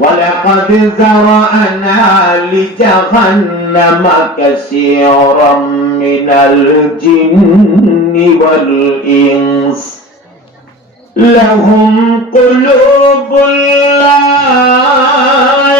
ولقد ذرأنا لجهنم كثيرا من الجن والإنس. لهم قلوب لا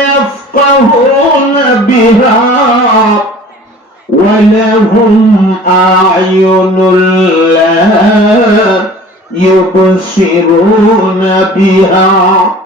يفقهون بها ولهم أعين لا يبصرون بها.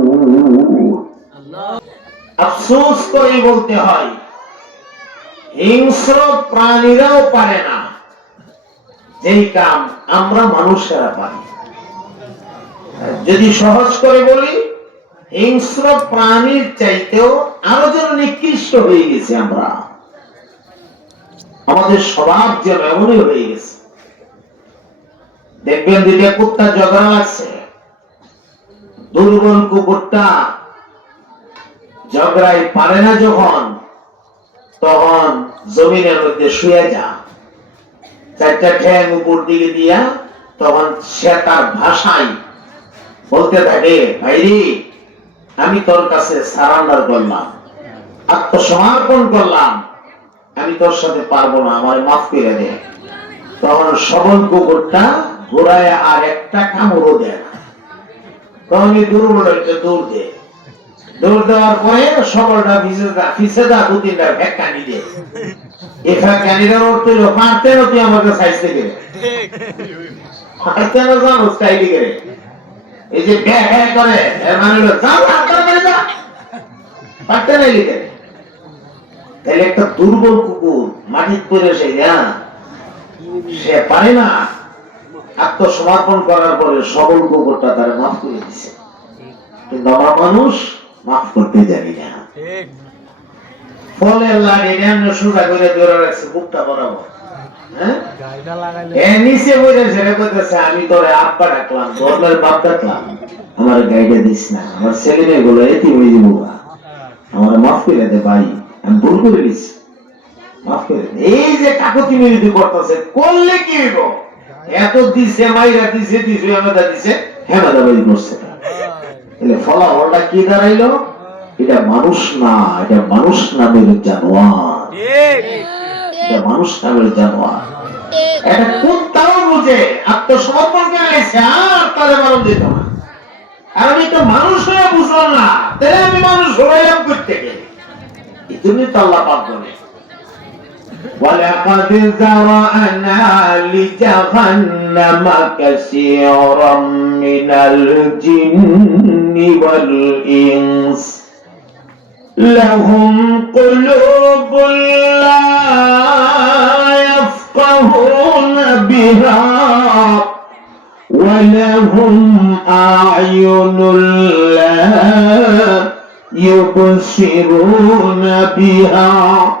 আফসোস করে বলতে হয়, হিংস্র প্রাণীরাও পারে না। যেই কাম আমরা মানুষেরা পারি। যদি সহজ করে বলি, হিংস্র প্রাণীর চাইতেও আরও যেন নিকৃষ্ট হয়ে গেছে আমরা। আমাদের স্বভাব যেন এমনই হয়ে গেছে। দেখবেন দুইটা কুত্তা ঝগড়া লাগছে। দুর্বল কুকুরটা ঝগড়ায় পারে না যখন, তখন জমিনের মধ্যে শুয়ে যা। চারটা ঠ্যাং উপর দিকে দিয়া তখন সে তার ভাষায় বলতে থাকে, ভাইরি, আমি তোর কাছে সারান্ডার করলাম, আত্মসমর্পণ করলাম, আমি তোর সাথে পারব না আমার মাফ করে দে। তখন সবল কুকুরটা ঘোরায় আর একটা কামড়ও দেয় না। তখন দুর্বল একটা দৌড় দেয় দৌড় দেওয়ার পরে ফিসে দা দু তিনটা ভ্যাক কানি দে এ ভ্যাক কানিটার অর্থ হলো পারতে তুই আমাকে সাইজ থেকে পারতে জানো স্টাইলি করে। এই যে করে, এর মানে হলো, যা যা তোর করে যা। পারতে না লিখে তাহলে একটা দুর্বল কুকুর মাটির পরে সে সে পারে না। আত্মসমর্পণ করার পরে সবল কুকুরটা তার মাফ করে দিছে। কিন্তু আমরা মানুষ মাফ করতে জানি। না ফলের লাগে এমনি সোজা করে ধরে রাখছে বুকটা বরাবর। হ্যাঁ? গাড়িটা লাগাইলে এ নিচে বসে ছেড়ে কইতেছে আমি তোরে আব্বা ডাকলাম তোর বাপ ডাকলাম। আমার গাইডে দিস না আমার ছেলে গুলো এটি হয়ে যাব আমার মাফ করে দে ভাই আমি ভুল করে দিস মাফ করে এই যে কাকতি মিনতি করতেছে করলে কি হইব? এত দিছে মাইরা দিছে দিছে হেমাদা দিছে হেমাদা বাড়ি করছে তাহলে ফলাফলটা কি দাঁড়াইলো? এটা মানুষ না, এটা মানুষ নামের জানোয়ার। এটা মানুষ নামের জানোয়ার। বুঝে, আত্মসমর্পণ করে আর তাদের মানুষ হয়ে বুঝলাম না, তাহলে আমি মানুষ করতে গেলে এই জন্যই তো আল্লাহ পাক বলে ولقد ذرأنا لجهنم كثيرا من الجن والإنس. لهم قلوب لا يفقهون بها ولهم أعين لا يبصرون بها.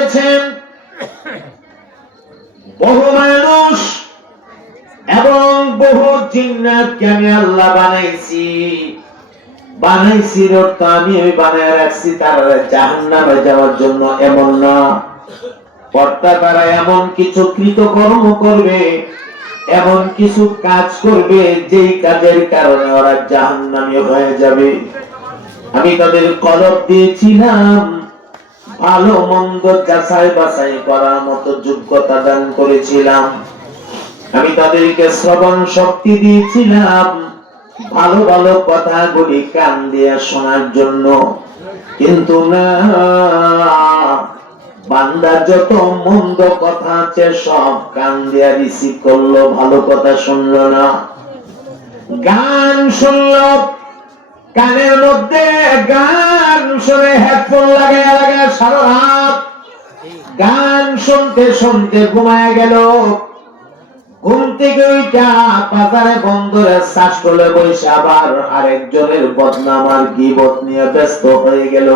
করেছেন বহু মানুষ এবং বহু জিন্নাতকে আমি আল্লাহ বানাইছি। বানাইছি অর্থ আমি ওই বানায় রাখছি, তারা জাহান্নামে যাওয়ার জন্য এমন না। কর্তা তারা এমন কিছু কৃতকর্ম করবে, এমন কিছু কাজ করবে, যেই কাজের কারণে ওরা জাহান্নামী হয়ে যাবে। আমি তাদের কলব দিয়েছিলাম ভালো মন্দ যাচাই বাছাই করার মতো যোগ্যতা দান করেছিলাম। আমি তাদেরকে শ্রবণ শক্তি দিয়েছিলাম। ভালো ভালো কথাগুলি কান দিয়ে শোনার জন্য। কিন্তু না, বান্দা যত মন্দ কথা আছে, সব কান দিয়া রিসিভ করল, ভালো কথা শুনলো না। গান শুনলো, কানের মধ্যে গান শুনে হেডফোন লাগায় লাগায় সারা রাত গান শুনতে শুনতে ঘুমায় গেল। ঘুম থেকে ওইটা বাজারে বন্দরে শ্বাস করলে বৈশা আবার আরেকজনের বদনাম আর কি বদ নিয়ে ব্যস্ত হয়ে গেল।